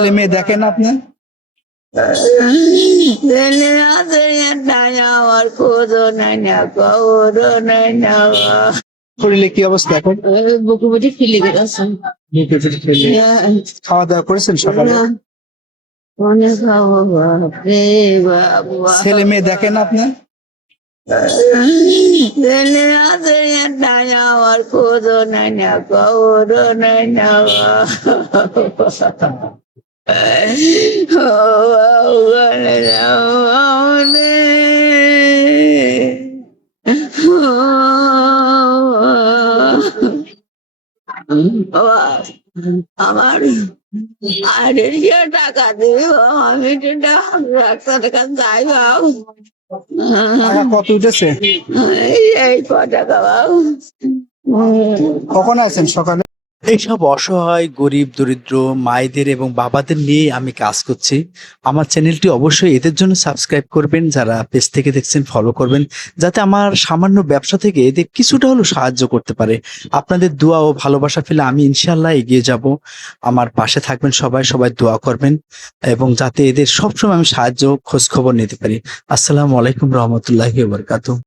ছেলে মেয়ে দেখেন আপনি? ছেলে আছে নাই, আমার খোঁজও নাই না, খবরও নাই না। শরীরে কি অবস্থা এখন? বুকু বুঝি ফিলে গেছে। খাওয়া দাওয়া করেছেন সকালে? অনেক খাবো বাপরে বাবা। ছেলে মেয়ে দেখেন আপনি? ছেলে আছে নাই, আমার খোঁজও নাই না, খবরও নাই না। আমার টাকা দিবি, আমি ডাক্তারের কাছে যাই বাবু। টাকা কত উঠেছে? এই ক টাকা বাবু। কখন আছেন সকালে? এইসব অসহায় গরিব দরিদ্র মায়েদের এবং বাবাদের নিয়ে আমি কাজ করছি। আমার চ্যানেলটি অবশ্যই এদের জন্য সাবস্ক্রাইব করবেন, যারা পেজ থেকে দেখছেন ফলো করবেন, যাতে আমার সামান্য ব্যবসা থেকে এদের কিছুটা হলেও সাহায্য করতে পারে। আপনাদের দোয়া ও ভালোবাসা পেলে আমি ইনশাল্লাহ এগিয়ে যাব। আমার পাশে থাকবেন সবাই, সবাই দোয়া করবেন এবং যাতে এদের সবসময় আমি সাহায্য খোঁজ খবর নিতে পারি। আসসালামু আলাইকুম রহমতুল্লাহি ওয়া বারাকাতুহু।